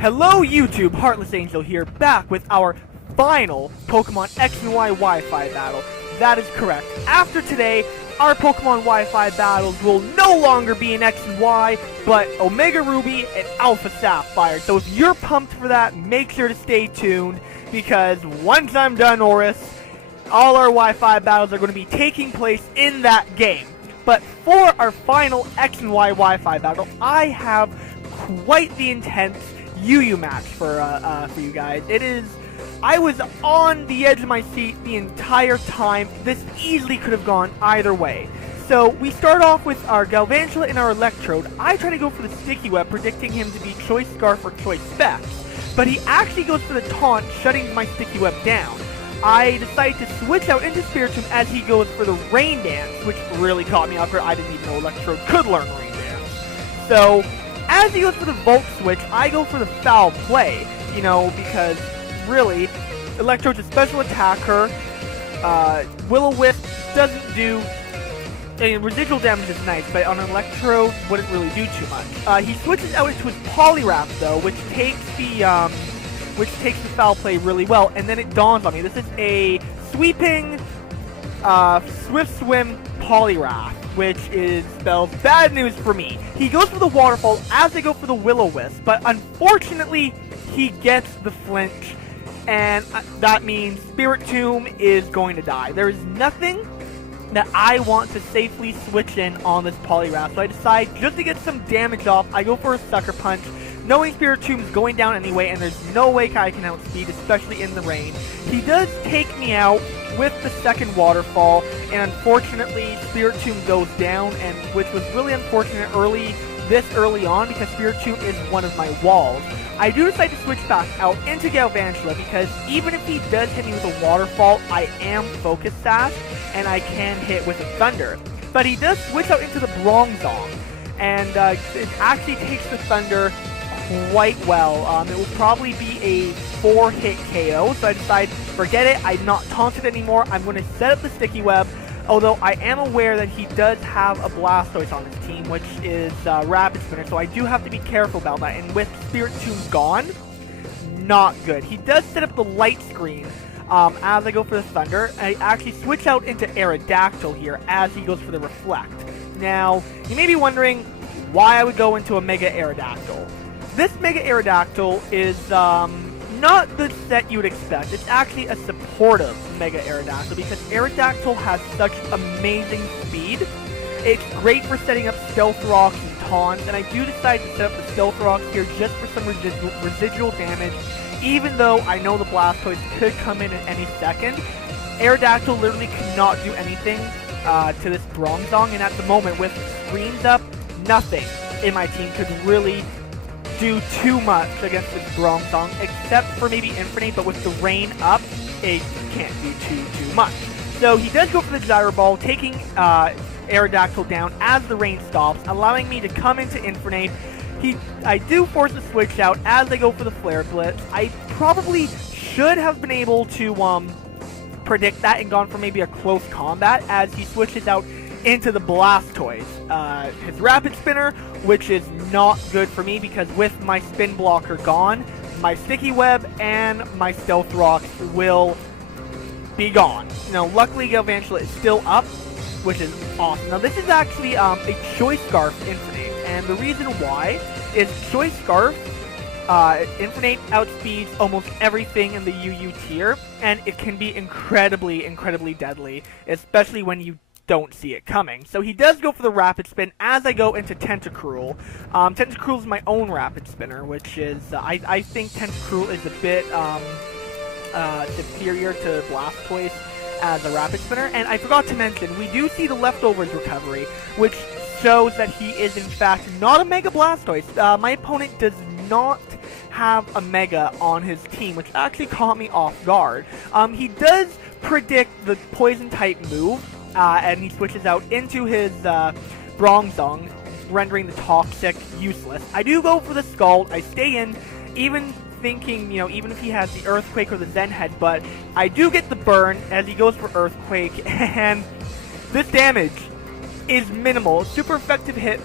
Hello YouTube, Heartless Angel here, back with our final Pokemon X and Y Wi-Fi battle. That is correct. After today, our Pokemon Wi-Fi battles will no longer be in X and Y, but Omega Ruby and Alpha Sapphire. So if you're pumped for that, make sure to stay tuned, because once I'm done, Oris, all our Wi-Fi battles are going to be taking place in that game. But for our final X and Y Wi-Fi battle, I have quite the intense UU match for you guys. I was on the edge of my seat the entire time. This easily could have gone either way. So we start off with our Galvantula and our Electrode. I try to go for the Sticky Web, predicting him to be Choice Scarf or Choice Specs, but he actually goes for the Taunt, shutting my Sticky Web down. I decide to switch out into Spiritomb as he goes for the Rain Dance, which really caught me off guard. I didn't even know Electrode could learn Rain Dance. So as he goes for the Volt Switch, I go for the Foul Play, because really, Electrode's a special attacker. Will-O-Wisp doesn't do... residual damage is nice, but on an Electrode, wouldn't really do too much. He switches out into his Poliwrath, though, which takes the Foul Play really well, and then it dawns on me. This is a sweeping, Swift Swim Poliwrath, which spells bad news for me. He goes for the Waterfall as I go for the Will-O-Wisp, but unfortunately, he gets the flinch, and that means Spiritomb is going to die. There is nothing that I want to safely switch in on this Poliwrath, so I decide just to get some damage off, I go for a Sucker Punch, knowing Spiritomb is going down anyway, and there's no way Kai can outspeed, especially in the rain. He does take me out with the second Waterfall, and unfortunately, Spiritomb goes down, and which was really unfortunate this early on, because Spiritomb is one of my walls. I do decide to switch back out into Galvantula, because even if he does hit me with a Waterfall, I am Focus Sash, and I can hit with a Thunder. But he does switch out into the Bronzong, and it actually takes the Thunder quite well. It will probably be a 4-hit KO, so I decide, forget it, I'm not taunted anymore, I'm going to set up the Sticky Web, although I am aware that he does have a Blastoise on his team, which is Rapid Spinner, so I do have to be careful about that, and with Spiritomb gone, not good. He does set up the Light Screen as I go for the Thunder. I actually switch out into Aerodactyl here as he goes for the Reflect. Now, you may be wondering why I would go into a Mega Aerodactyl. This Mega Aerodactyl is not the set you would expect. It's actually a supportive Mega Aerodactyl, because Aerodactyl has such amazing speed. It's great for setting up Stealth Rocks and Taunts, and I do decide to set up the Stealth Rocks here just for some residual damage, even though I know the Blastoise could come in at any second. Aerodactyl literally could not do anything to this Bronzong, and at the moment, with screens up, nothing in my team could really do too much against this Bronzong, except for maybe Infernape, but with the rain up, it can't do too much. So he does go for the Gyro Ball, taking Aerodactyl down as the rain stops, allowing me to come into Infernape. I do force a switch out as I go for the Flare Blitz. I probably should have been able to predict that and gone for maybe a close combat as he switches out into the Blastoise. His Rapid Spinner, which is not good for me, because with my Spin Blocker gone, my Sticky Web and my Stealth Rock will be gone. Luckily Galvantula is still up, which is awesome. Now this is actually a Choice Scarf Infinite, and the reason why is Choice Scarf Infinite outspeeds almost everything in the UU tier, and it can be incredibly deadly, especially when you don't see it coming. So he does go for the Rapid Spin as I go into Tentacruel. Tentacruel is my own Rapid Spinner, which is, I think Tentacruel is a bit superior to Blastoise as a Rapid Spinner. And I forgot to mention, we do see the Leftovers recovery, which shows that he is in fact not a Mega Blastoise. My opponent does not have a Mega on his team, which actually caught me off guard. He does predict the Poison type move, and he switches out into his Bronzong, rendering the Toxic useless. I do go for the Scald. I stay in, even thinking, even if he has the Earthquake or the Zen Head, but I do get the burn as he goes for Earthquake, and this damage is minimal. Super effective hit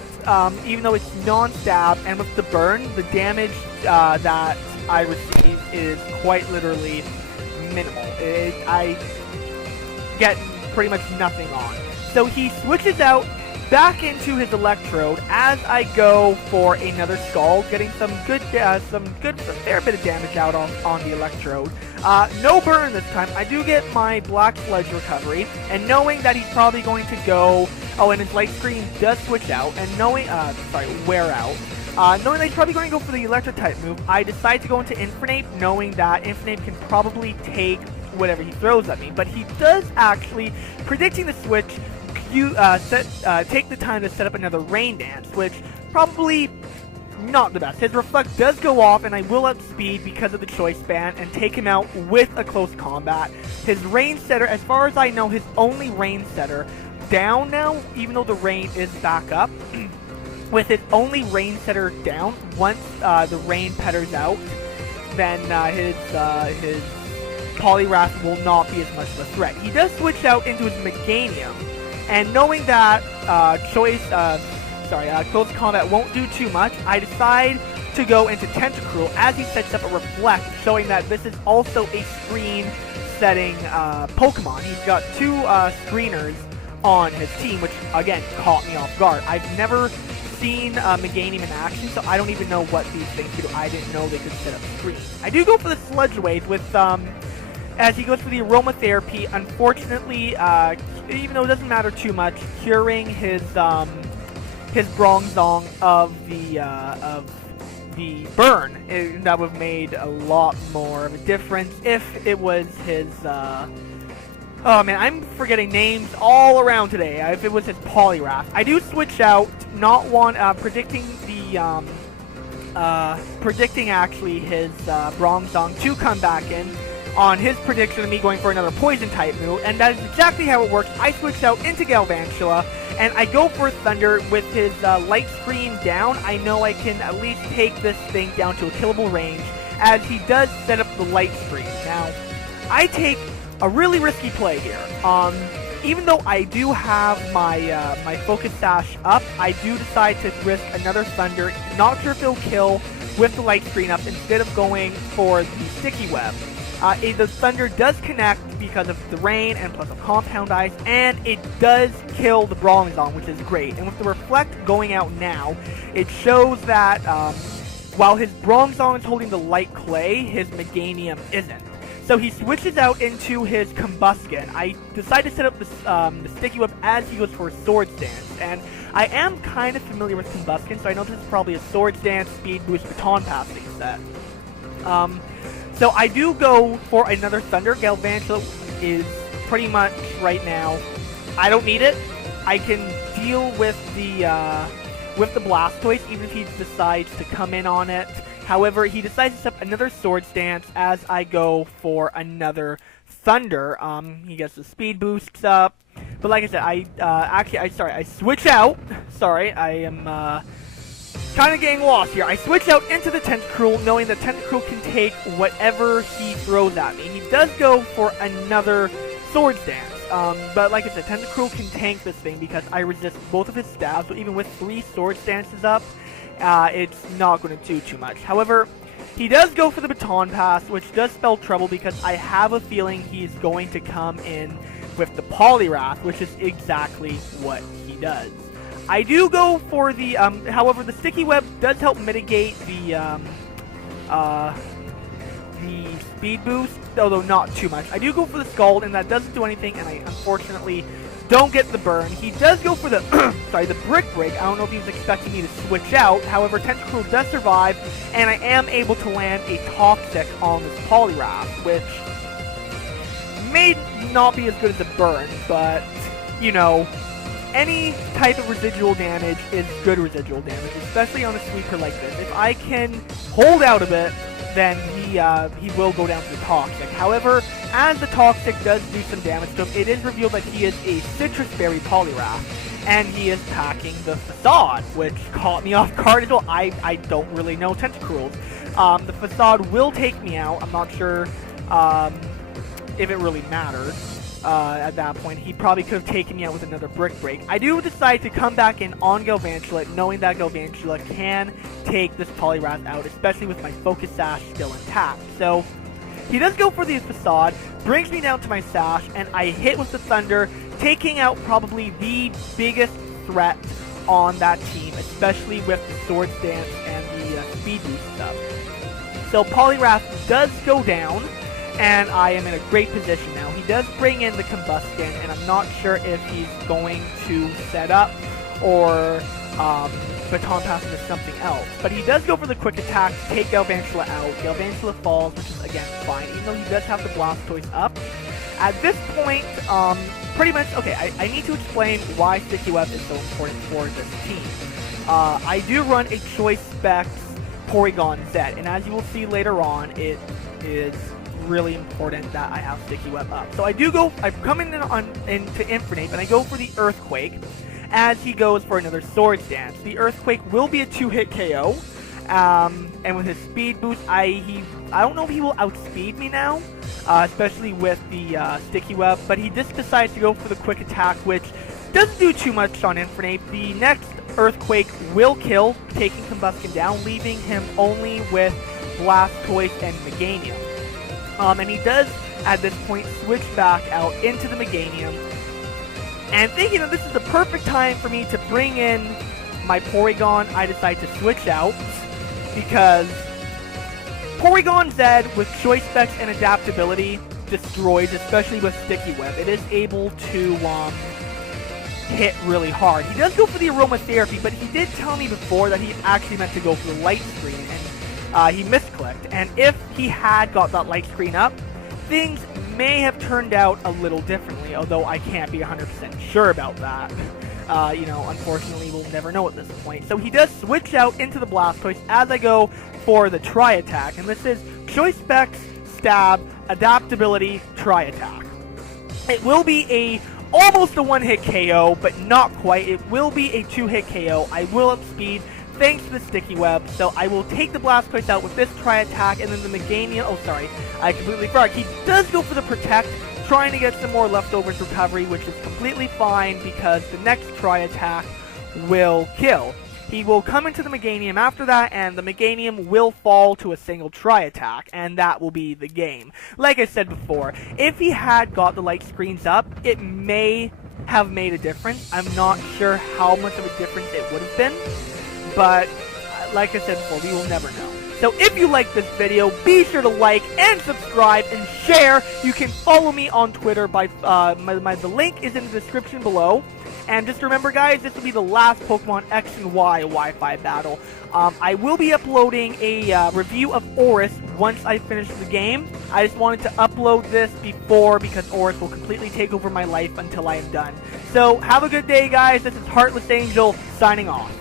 even though it's non-stab, and with the burn, the damage that I receive is quite literally minimal. I get pretty much nothing on. So he switches out back into his electrode as I go for another Scald, getting a fair bit of damage out on the electrode. No burn this time. I do get my Black Sledge recovery, and knowing that he's probably going to go, and his light screen does switch out, and wear out. Knowing that he's probably going to go for the electric type move, I decide to go into Infernape, knowing that Infernape can probably take whatever he throws at me. But he does actually, predicting the switch, take the time to set up another Rain Dance, which probably not the best. His Reflect does go off, and I will outspeed because of the Choice Band and take him out with a close combat. His Rain Setter, as far as I know, his only Rain Setter down now, even though the rain is back up. With his only Rain Setter down, once the rain petters out, then his Poliwrath will not be as much of a threat. He does switch out into his Meganium, and knowing that close combat won't do too much, I decide to go into Tentacruel as he sets up a Reflect, showing that this is also a screen-setting Pokemon. He's got two screeners on his team, which, again, caught me off guard. I've never seen Meganium in action, so I don't even know what these things do. I didn't know they could set up screens. I do go for the Sludge Wave with, as he goes for the Aromatherapy. Unfortunately, even though it doesn't matter too much, curing his Bronzong of the burn, that would have made a lot more of a difference if it was his, oh man, I'm forgetting names all around today. If it was his Poliwrath. I do switch out, predicting actually his Bronzong to come back in on his prediction of me going for another Poison type move, and that is exactly how it works. I switch out into Galvantula, and I go for Thunder with his Light Screen down. I know I can at least take this thing down to a killable range, as he does set up the Light Screen. Now, I take a really risky play here. Even though I do have my my Focus Sash up, I do decide to risk another Thunder. Not sure if it'll kill with the Light Screen up instead of going for the Sticky Web. The Thunder does connect because of the rain and plus of Compound Ice, and it does kill the Bronzong, which is great. And with the Reflect going out now, it shows that while his Bronzong is holding the Light Clay, his Meganium isn't. So he switches out into his Combusken. I decide to set up the Sticky Web as he goes for a Sword Stance, and I am kind of familiar with Combusken, so I know this is probably a Sword Stance, Speed Boost, Baton Passing set. So I do go for another Thunder. Galvantula is pretty much right now, I don't need it. I can deal with the Blastoise even if he decides to come in on it. However, he decides to set up another Sword Stance as I go for another Thunder. He gets the Speed Boosts up. But like I said, I switch out. Sorry, I am kind of getting lost here. I switch out into the Tentacruel, knowing that Tentacruel can take whatever he throws at me. He does go for another Sword Stance. But like I said, Tentacruel can tank this thing because I resist both of his stabs. So even with 3 Sword Stances up, it's not going to do too much. However, he does go for the Baton Pass, which does spell trouble because I have a feeling he's going to come in with the Poliwrath, which is exactly what he does. I do go for the, however, the Sticky Web does help mitigate the Speed Boost, although not too much. I do go for the Scald, and that doesn't do anything, and I unfortunately don't get the burn. He does go for the, the Brick Break. I don't know if he was expecting me to switch out. However, Tentacruel does survive, and I am able to land a Toxic on this Poliwrath, which may not be as good as a burn, but, you know, any type of residual damage is good residual damage, especially on a sweeper like this. If I can hold out a bit, then he will go down to the Toxic. However, as the Toxic does do some damage to him, it is revealed that he is a Citrus Berry Poliwrath, and he is packing the Facade, which caught me off guard as well. I don't really know Tentacruels. The Facade will take me out. I'm not sure if it really matters. at that point. He probably could have taken me out with another Brick Break. I do decide to come back in on Galvantula, knowing that Galvantula can take this Poliwrath out, especially with my Focus Sash still intact. So he does go for the Facade, brings me down to my Sash, and I hit with the Thunder, taking out probably the biggest threat on that team, especially with the Swords Dance and the Speed Boost stuff. So Poliwrath does go down, and I am in a great position now. He does bring in the Combustion, and I'm not sure if he's going to set up or Baton Pass into something else. But he does go for the Quick Attack to take Galvantula out. Galvantula falls, which is, again, fine, even though he does have the Blastoise up. At this point, pretty much, okay, I need to explain why Sticky Web is so important for this team. I do run a Choice Specs Porygon Z, and as you will see later on, it is really important that I have Sticky Web up. So I'm coming into Infernape, and I go for the Earthquake, as he goes for another Swords Dance. The Earthquake will be a 2-hit KO, and with his Speed Boost, I don't know if he will outspeed me now, especially with the Sticky Web, but he just decides to go for the Quick Attack, which doesn't do too much on Infernape. The next Earthquake will kill, taking Combustion down, leaving him only with Blastoise and Meganium. And he does, at this point, switch back out into the Meganium, and thinking that this is the perfect time for me to bring in my Porygon, I decide to switch out, because Porygon Z with Choice Specs and Adaptability destroys, especially with Sticky Web. It is able to hit really hard. He does go for the Aromatherapy, but he did tell me before that he actually meant to go for the Light Screen, and he misclicked. And if he had got that Light Screen up, things may have turned out a little differently, although I can't be 100% sure about that. Unfortunately, we'll never know at this point. So he does switch out into the Blastoise as I go for the Tri-Attack, and this is Choice Specs, Stab, Adaptability, Tri-Attack. It will be almost a 1-hit KO, but not quite. It will be a 2-hit KO. I will outspeed thanks to the Sticky Web, so I will take the Blastoise out with this Tri-Attack, and then the Meganium, oh sorry, I completely forgot. He does go for the Protect, trying to get some more leftovers recovery, which is completely fine because the next Tri-Attack will kill. He will come into the Meganium after that, and the Meganium will fall to a single Tri-Attack, and that will be the game. Like I said before, if he had got the Light Screens up, it may have made a difference. I'm not sure how much of a difference it would have been, but like I said before, we will never know. So if you like this video, be sure to like and subscribe and share. You can follow me on Twitter by the link is in the description below. And just remember, guys, this will be the last Pokemon X and Y Wi-Fi battle. I will be uploading a review of Oris once I finish the game. I just wanted to upload this before because Oris will completely take over my life until I am done. So have a good day, guys. This is Heartless Angel signing off.